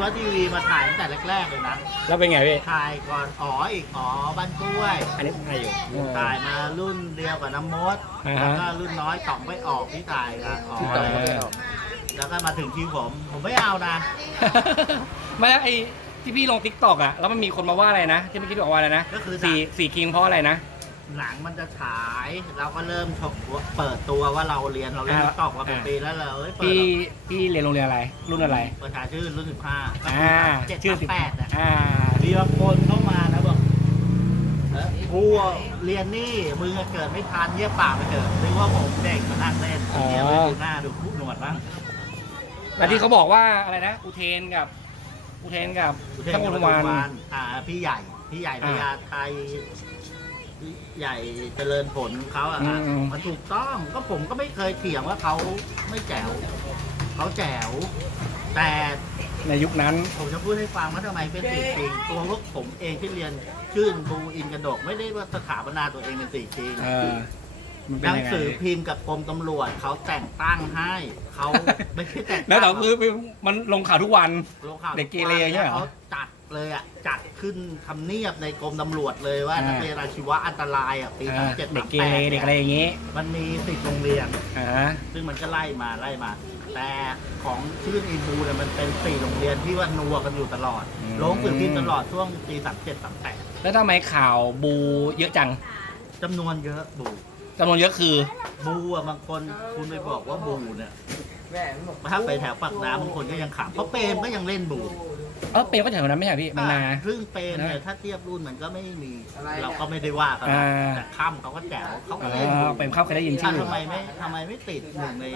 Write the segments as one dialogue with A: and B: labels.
A: วัฒทีวีมาถ่ายตั้งแต่แรกๆเลยนะ
B: แล้วเป็นไงพี่
A: ถ่ายก่อนอ๋ออีกอ๋อบ้านกล้วย
B: อันนี้ถ่ายอยู่
A: ถ่ายมารุ่นเดียวกับน้ำมด
B: อ่า
A: แล้ว
B: ฮะ
A: ก็รุ่นน้อยต่องไม่ออกที่ถ่ายกับอ๋อ
B: ที่ต่องไม่ออก
A: แล้วก็มาถึงคิวผม ผมไม่เอานะ
B: ไม่แล้วไอ้ที่พี่ลงทิกตอกอะแล้วมันมีคนมาว่าอะไรนะ ที่เมื่อกี้บอกว่าอะไรนะ
A: ก็คือ
B: สี่สี่คิงเพราะอะไรนะ
A: หนังมันจะฉาย เราก็เริ่มชกเปิดตัวว่าเราเรียนเราเรียน
B: อ่า
A: ตอกมาเป็น
B: อ่า
A: ปีแล้วเราเอ้ยเปิด
B: พี่พี่เรียนโรงเรียนอะไร รุ่นอะไร
A: ประชาชื่นรุ่นสิบห้า
B: อ่า
A: เจ็ด
B: ชื่อ
A: สิ
B: สิ
A: บบแปดอะ
B: อ่า
A: มีบางคนเข้ามานะบอกเอ้ยกูเรียนนี่มึงอะเกิดไม่ทันเยี่ยปากไปเถอะนึกว่าผมเด็กมานั่งเล่น
B: อ๋อ
A: เยี่ยไปดูหน้าดูคู่หนวดบ้าง
B: แล้วที่เขาบอกว่าอะไรนะอุเทนกับอุเทนกับ
A: อุเทน
B: ช่าง
A: กับ
B: อุ
A: อุ
B: ท
A: ท
B: วาน
A: วานอ่าพี่ใหญ่พี่ใหญ่พ
B: อ่า
A: ญาไทยพี่ ใหญ่เจริญผลของเขาอะฮะ
B: อืม
A: มันถูกต้องก็ผมก็ไม่เคยเถียงว่าเขาไม่แจ๋วเขาแจ๋ว แต่
B: ในยุคนั้น
A: ผมจะพูดให้ฟังว่าทำไมเป็นสี่จริงตัวพวกผมเองที่เรียนชื่นบูอินกระดก ไม่ได้ว่าสถาปนาตัวเองเป็นสี่จริง
B: เออ มันเป็น
A: หนัง
B: ยังไง
A: สือพิมพ์กับกรมตำรวจเขาแต่งตั้งให้เขาไม่ใช่แต่งตั้ง
B: แล้วแต่คือมันลงข่าวทุกวัน
A: โลข่าว
B: เด็กเกเรอย่างเงี้ยเหรอ
A: เขาจัด เลยอะจัดขึ้นทำเนียบในกรมตำรวจเลยว่า
B: อ่า นั
A: นักเรียนอาชีวะอันตรายอะปี
B: อ่า
A: สามเจ็ด
B: เด็กเกเรเด็กอะไรอย่างงี้
A: มันมีสิบโรงเรียน
B: อ่า
A: ซึ่งมันก็ไล่มาไล่มา แต่ของชื่นอินบูเนี่ยมันเป็นสี่โรงเรียนที่ว่านัวกันอยู่ตลอด
B: อืม
A: ลงสื่อพิมพ์ตลอดช่วงปีสามเจ็ดสามแปด
B: แล้วทำไมข่าวบูเยอะจัง
A: จำนวนเยอะบู
B: จำนวนเยอะคือ
A: บูอะบางคนคุณไปบอกว่าบูเนี่ยถ้าไปแถวปากน้ำบางคนก็ยังขำเพราะเปรมก็ยังเล่นบู
B: เออเปรมก็แถวนั้นไม่ใช่พี่บางนา
A: ซึ่งเปรมเนี่ย
B: นะ
A: ถ้าเทียบรุ่นมันก็ไม่มีเราก็ไม่ได้ว่ากันนะ
B: อ่า
A: แต่ค่ำเขาก็แจ๋วเขาก็
B: อ๋
A: เล่นบู
B: อเปรมเข้าเคยได้ยินชื่อ
A: ทำไมไม่ทำไมไม่ติดหนึ่งใน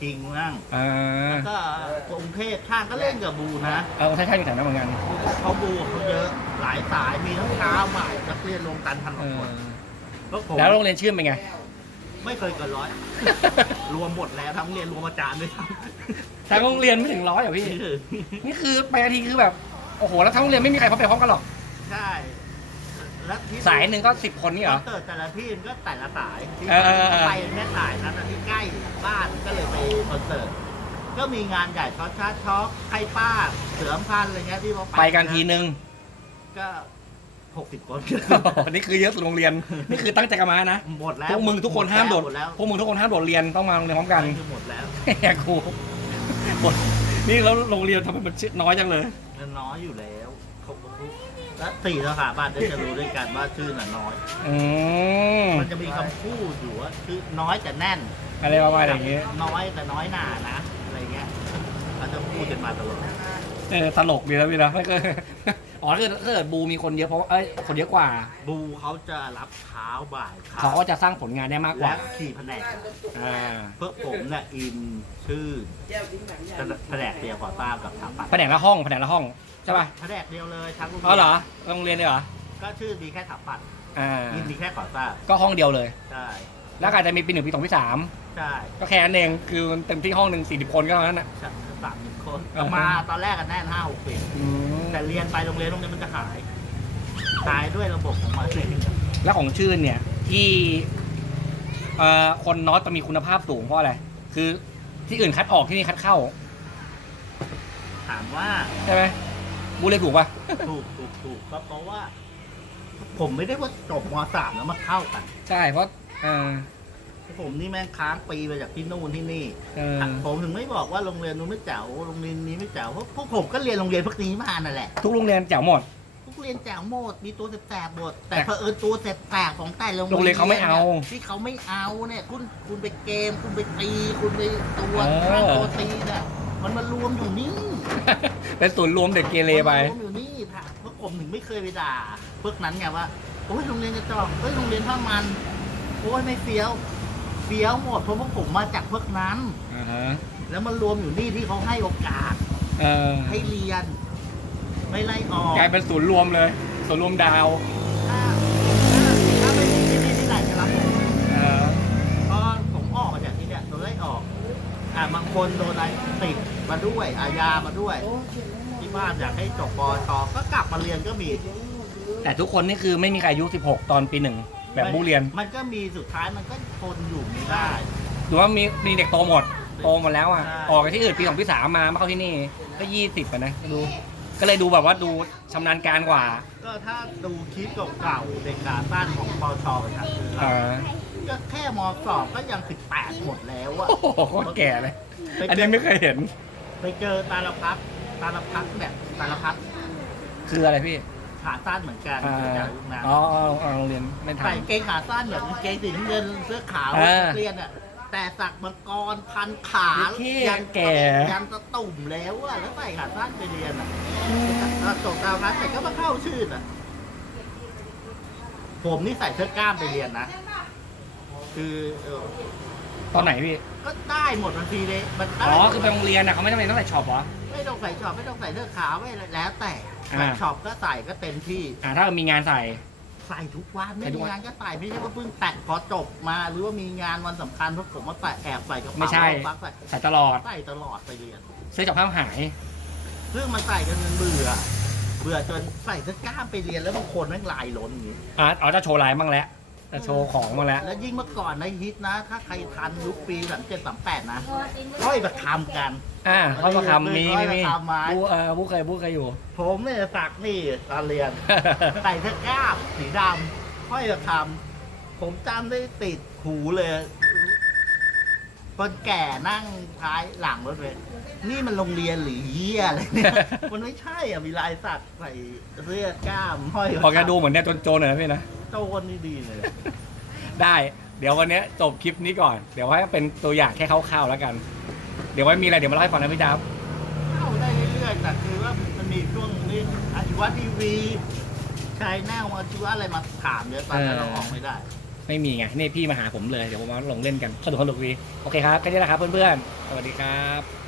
A: คิงนั่ง
B: อ่า
A: แล้วก็กรุงเทพข้างก็เล่นกับบูนะ
B: เออใช่ใช่อยู่แถวนั้นเหมือนกัน
A: เขาบูเขาเยอะหลายสายมีทั้งเช้าบ่ายนักเรียนรวมกันพันก
B: เอ
A: ว่าค
B: อน
A: แล้วผม
B: แล้วโรงเรียนชื่อเป็นไง
A: ไม่เคยเกินร้อย รวมหมดแล้วทั้งเรียนรวมอาจารย์ด้วยซ้ำ
B: ทางโรงเรียนไม่ถึงร้อยเหรอพี่ นี่คือไปอาทีคือแบบ โอ้โห แล้วทั้งโรงเรียนไม่มีใครพร้อมไปพร้อมกันหรอก
A: ใช่ แล้วที่
B: สายหนึ่งก็สิบคนนี่เหรอ
A: คอนเสิร์ตแต่ละที่มันก็แต่ละสายที่
B: เออเออเออ
A: ไปแค่สายนั้นนะที่ใกล้บ้านก็เลยไปคอนเสิร์ต ก็มีงานใหญ่ช็อตชาร์ตช็อกไข่ป้า เสือมพันธุ์อะไรเงี้ยที่เขา
B: ไปกันทีนึง
A: ก็ หกสิบคน
B: นี่คือเยอะสุดโรงเรียน นี่คือตั้งใจกันมานะ
A: หมดแล้ว
B: พวกมึงทุกคนห้ามโดด
A: หมดแล้ว
B: พวกมึงทุกคนห้ามโดดเรียนต้องมาโรงเรียนพร้อมกัน
A: คือหมดแล้ว
B: แหกครูหมดนี่แล้วโรงเรียนทำไมมันชื่อน้อยจังเลย
A: มันน้อยอยู่แล้วเขาบอกว่าแล้วสี่สถาบันได้จะรู้ด้วยกันว่าชื่อน่ะน้อย
B: อืม
A: มันจะมีคำพูดอยู่ว่าชื่อน้อยแต่แน่น
B: อะไรประมาณอย่างเงี้ย
A: น้อยแต่น้อยหนานะอะไรเงี้ยเขาจะพูดกันมาตลอด
B: เออตลกดีนะพี่นะไม่ก็ อ๋อถ้าเกิดถ้าเกิดบูมีคนเยอะเพราะว่าเอ้ยคนเยอะกว่า
A: บูเขาจะรับเช้าบ่าย
B: เขาก็จะสร้างผลงานได้มากก
A: และ
B: ว่า
A: ขี่แผนก
B: อ่า
A: เพื่อผมเนี่ยอินชื่อแผนกเดียวก่อสร้างกับถาปัด
B: แผนกละห้องแผนกละห้องใช่ป่ะ
A: แผนกเดียวเลยทั้งโรง
B: อ๋อเหร
A: ย
B: อโรงเรียนเลยเหรอ
A: ก็ชื่อมีแค่ถาปัด
B: อ่า
A: อินมีแค่ก่อสร้าง
B: ก็ห้องเดียวเลย
A: ใช่
B: แล้วก็อาจจะมีปีหนึ่งปีสองปีสาม
A: ใช่
B: ก็แค่นั้นเองคือมันเต็มที่ห้องหนึ่งสี่สิบคนก็เท่านั้นน่ะ
A: สามสิบคน
B: อ่าฮะ
A: มาตอนแรกกันแน่นห้าหกสิบ
B: อืม
A: แต่เรียนไปโรงเรียนโรงเรียนมันจะหายหายด้วยระบบของมันเอง
B: แล้วของชื่นเนี่ยที่เอ่อคนน้อยแต่มีคุณภาพสูงเพราะอะไร คือที่อื่นคัดออกที่นี่คัดเข้า
A: ถามว่า
B: ใช่ไหมบูเลยถูกป่ะ
A: ถูกถูกถูกก็เพราะว่า ผมไม่ได้ว่าจบมสามแล้วมาเข้ากัน
B: ใช่เพราะเออ
A: ผมนี่แม่งค้างปีไปจากที่นู่นที่นี่
B: เออ
A: ผมถึงไม่บอกว่าโรงเรียนนู้นไม่แจ๋วโรงเรียนนี้ไม่แจ๋วเพราะพวกผมก็เรียนโรงเรียนพวกนี้มานั่นแหละ
B: ทุกโรงเรียนแจ๋วหมด
A: ทุกเรียนแจ๋วหมดมีตัวแสบๆหมดแต่
B: แต่
A: เผอิญตัวแสบๆของแต่โรง
B: โรงเรียนเขาไม่เอา
A: ที่เขาไม่เอาเนี่ยคุณคุณไปเกม คุณไปตีคุณไปตัว
B: เออ
A: ข้างตัวตีเนี่ยมันมารวมอยู่นี่
B: เป็นศูนย์รวมเด็กเกเรไป
A: มันมารวมอยู่นี่ค่ะพวกผมถึงไม่เคยไปด่าพวกนั้นไงว่าโอ้ยโรงเรียนกระจอกเอ้ยโรงเรียนท่ามันโอ้ยไม่เฟี้ยว เฟี้ยวหมดเพราะพวกผมมาจากพวกนั้น
B: อ่าฮะ
A: แล้วมันรวมอยู่นี่ที่เขาให้โอกาส
B: เออ
A: ให้เรียน ไม่ไล่ออก
B: กลายเป็นศูนย์รวมเลยศูนย์รวมดาว
A: ถ้าถ้าไม่มีที่นี่ที่ไหนจะรับผม
B: เออ
A: เพราะผมออกมาจากที่เนี่ยโดนไล่ออก อ่าบางคนโดนอะไรติดมาด้วยอาญามาด้วย ที่บ้านอยากให้จบปอชก็กลับมาเรียนก็มี
B: แต่ทุกคนนี่คือไม่มีใครอายุ16 ตอนปีหนึ่ง แบบบูเรียน
A: มันก็มีสุดท้ายมันก็ทนอยู่ไม่ได้
B: หรือว่ามีมีเด็กโตหมด โตหมดแล้วอะ
A: ใช่
B: ออกจากที่อื่นปีสองปีสามมามาเข้าที่นี่
A: ใก็
B: ยี่สิบอะนะดู ก็เลยดูแบบว่าดูชำนาญการกว่า
A: ก็ถ้าดูคลิปเก่าๆเด็กขาสั้นของปชประชาคือเรา
B: อ่า
A: ก็แค่มสองก็ยังสิบแปดหมดแล้วอะ
B: โอ้โหโคตรแก่เลย อันนี้ไม่เคยเห็น
A: ไปเจอตาลพักตาลพักเนี่ยตาลพัก
B: คืออะไรพี่
A: ขาสั้นเหมือนกัน
B: อ่า
A: จากลูกน้ำ
B: อ๋ออ๋ออ๋อโรงเรียนไม่ทั
A: ใส่
B: น
A: กางเกงขาสั้นแบบกางเกงสีน้ำเงินเสื้อขาว
B: เออ
A: นักเรียนอะแต่สักมังกรพันขา
B: เท่
A: ยัน
B: แก่
A: ยันตะตุ่มแล้วอะแล้วใส่ขาสั้นไปเรียนอะแล้วจบดาวพัดแต่ก็มาเข้าชื่ออะ ผมนี่ใส่เสื้อกล้ามไปเรียนนะคือเออ
B: ตอนไหนพี่
A: ก็ได้หมดบางทีเลยมันได้
B: อ๋อ คือไปโรงเรียนอะเขาไม่จำเป็นต้องใส่ช็อปเหรอ
A: ไม่ต้องใส่ช็อปไม่ต้องใส่เสื้อขาวไม่แล้วแต่
B: อ่า
A: ใส่ช็อปก็ใส่ก็เต็มที่
B: อ่าถ้ามีงานใส่
A: ใส่ทุกวัน
B: ใส่
A: ไม่
B: ทุ
A: มี
B: กวัน
A: งานก็ใส่ไม่ใช่ว่าเพิ่งแต่งพอจบมา หรือว่ามีงานวันสำคัญเพราะผมมาใส่แอบใส่กระ
B: ไม่
A: เป๋า
B: ใช่
A: ปักใส่
B: ใส่ตลอด
A: ใส่ตลอดไปเรียน
B: ซื้อจากข้ามหาย
A: ซึ่งมันใส่กันจนเบื่อ เบื่อจนใส่เสื้อกล้ามไปเรียนแล้วบางคนแม่งลายล้นอย่างงี้
B: อ่าอ๋อจะโชว์ลายบ้างแล้ว จะโชว์ของบ้างแล้ว
A: แล้วยิ่งเมื่อก่อนในะฮิตนะ ถ้าใครทันยุคปีสามเจ็ดสามแปดนะห้อยประคำกัน
B: อ่าเขาประคำมีมีมี
A: ร้อยประคำไม้
B: บูเออบูเคยบูเคยอยู่
A: ผมเนี่ยสักนี่ตอนเรียนใส่เสื้อกล้ามสีดำห้อยประคำผมจำได้ติดหูเลยคนแก่นั่งท้ายหลังรถเมล์นี่มันโรงเรียนหรือเยี่ยอะไรเนี่ย มันไม่ใช่อะมีลายสักใส่เสื้อกล้ามห้อย
B: พอแกดูเหมือนเนี่ยโจนๆหน่อยนะพี่นะ
A: โจนนี่ดีเลย
B: ได้ เดี๋ยววันนี้จบคลิปนี้ก่อน เดี๋ยวให้เป็นตัวอย่างแค่คร่าวๆแล้วกัน เดี๋ยวไว้มีอะไรเดี๋ยวมาเล่าให้ฟังนะพี่จ๊าบ
A: เข้าได้เรื่อยๆแต่คือว่ามันมีช่วงนี้อาชีวะทีวีชายแนวอาชีวะอะไรมาถามเยอะตอนนั้นเราออกไม่ได้
B: ไม่มีไง นี่พี่มาหาผมเลย เดี๋ยวผมมาลงเล่นกันสนุกสนุกดี โอเคครับ แค่นี้แหละครับเพื่อนๆ สวัสดีครับ